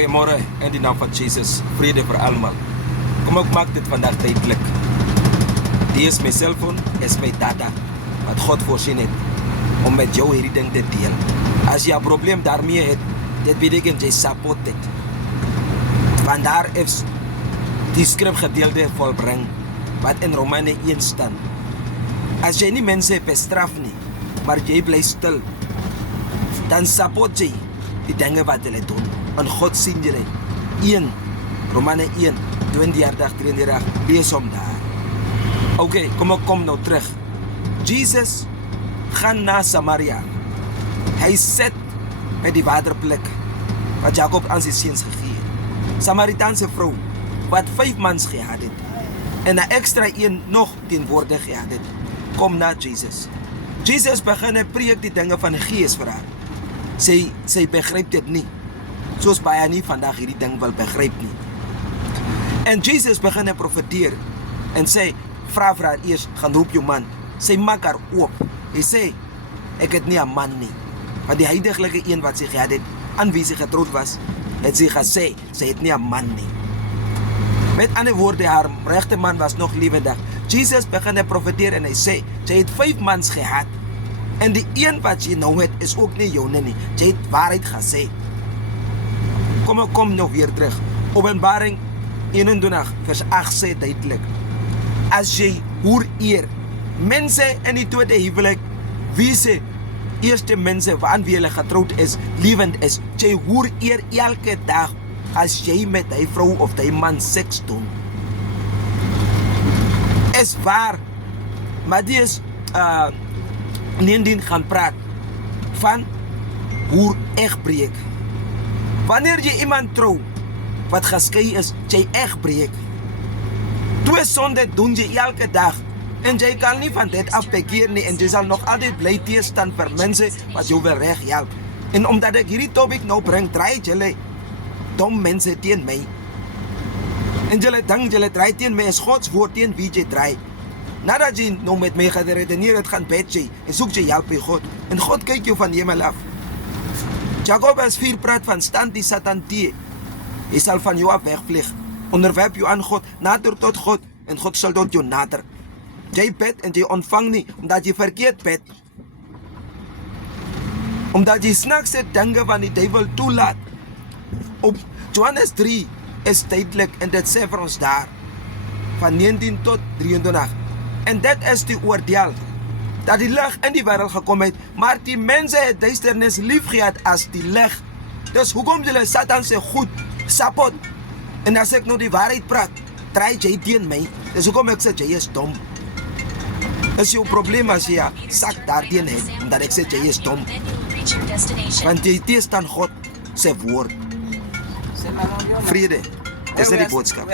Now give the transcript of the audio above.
Goeiemorgen in die naam van Jesus. Vrede voor allemaal. Kom ik maak dit vandaag tijdelijk. Die is mijn cellfoon, is mijn data. Wat God voorzien heeft om met jou hierdie ding te delen. Als je een probleem daarmee hebt, dit betekent je support het. Vandaar is die skrifgedeelte volbrengen wat in Romeinen 1 staat. Als je niet mensen bestraft nie, maar je blijft stil, dan support je die dingen wat jullie doen. En God zien jullie. 1, Romeinen 1, 32, 33, lees om daar. Oké, kom nou terug. Jesus gaat naar Samaria. Hij zit bij die waterplek wat Jacob aan zijn ziens gegeven. Samaritaanse vrouw, wat 5 mans gehad het. En een extra 1 nog tegenwoordig gehad het. Kom naar Jesus. Jesus begint preek die dingen van de geest voor haar. Zij begrijpt het niet. Zoals bij haar niet vandaag hierdie ding wel begrijpt niet. En Jesus begint profeteren. En zij vraagt haar eerst, gaan roep je man. Zij maakt haar op. Hij zei, ik heb niet een man nie. Want die heiliglijke een wat ze gehad het, aan wie ze getrouwd was, het ze gezegd, zij het niet een man nie. Met andere woorden, haar rechterman was nog levendig. Jesus begint profeteren en hij zei, zij heeft 5 mans gehad. En die een wat je nou hebt, is ook niet jouw nie. Zij heeft waarheid gezegd. Kom nog weer terug. Openbaring 21 vers 8 zei duidelijk. Als je hoer eer, mensen in die tweede huwelijk, wie ze eerste mensen aan wie je getrouwd is, levend is, jy hoer eer elke dag als jy met die vrouw of die man seks doen. Is waar, maar die is niet gaan praten van hoe echtbreek. Wanneer je iemand trouw wat gescheiden is, jy echtbreek. 2 sonde doen je elke dag. En jy kan niet van dit afbekeer nie. En jy zal nog altijd blij teenstaan voor mensen wat jou wil recht helpen. En omdat ik hierdie topic nou breng, draait jullie dom mensen tegen mij. En jullie denken, jullie draait tegen mij, is Gods woord tegen wie je draait. Nadat je nou met mij gaat redeneren, het gaat bed je en zoek je help bij God. En God kijkt je van hemel af. Jacobus 4 praat van stand die Satan tegen. Hij zal van jou af wegvliegen. Onderwerp je aan God, nader tot God en God zal tot jou nader. Jij bidt en je ontvangt niet omdat je verkeerd bidt. Omdat je s'nachts het denken van die duivel toelaat. Op Johannes 3 is tijdelijk en dat zegt voor ons daar. Van 19 tot 23. En dat is die oordeel. Dat die licht in die wereld gekomen is. Maar die mensen het duisternis lief gehad als die licht. Dus hoe komt jullie Satan zich goed support? En als ik nou die waarheid praat, draai jij tegen mij. Dus hoe kom ik zeg, jij is dom. Is jouw probleem als je zak daar tegen hebt, omdat ik zeg, jij is dom. Want jij tegenstaat God, zijn woord. Vrede, dat is die boodschap.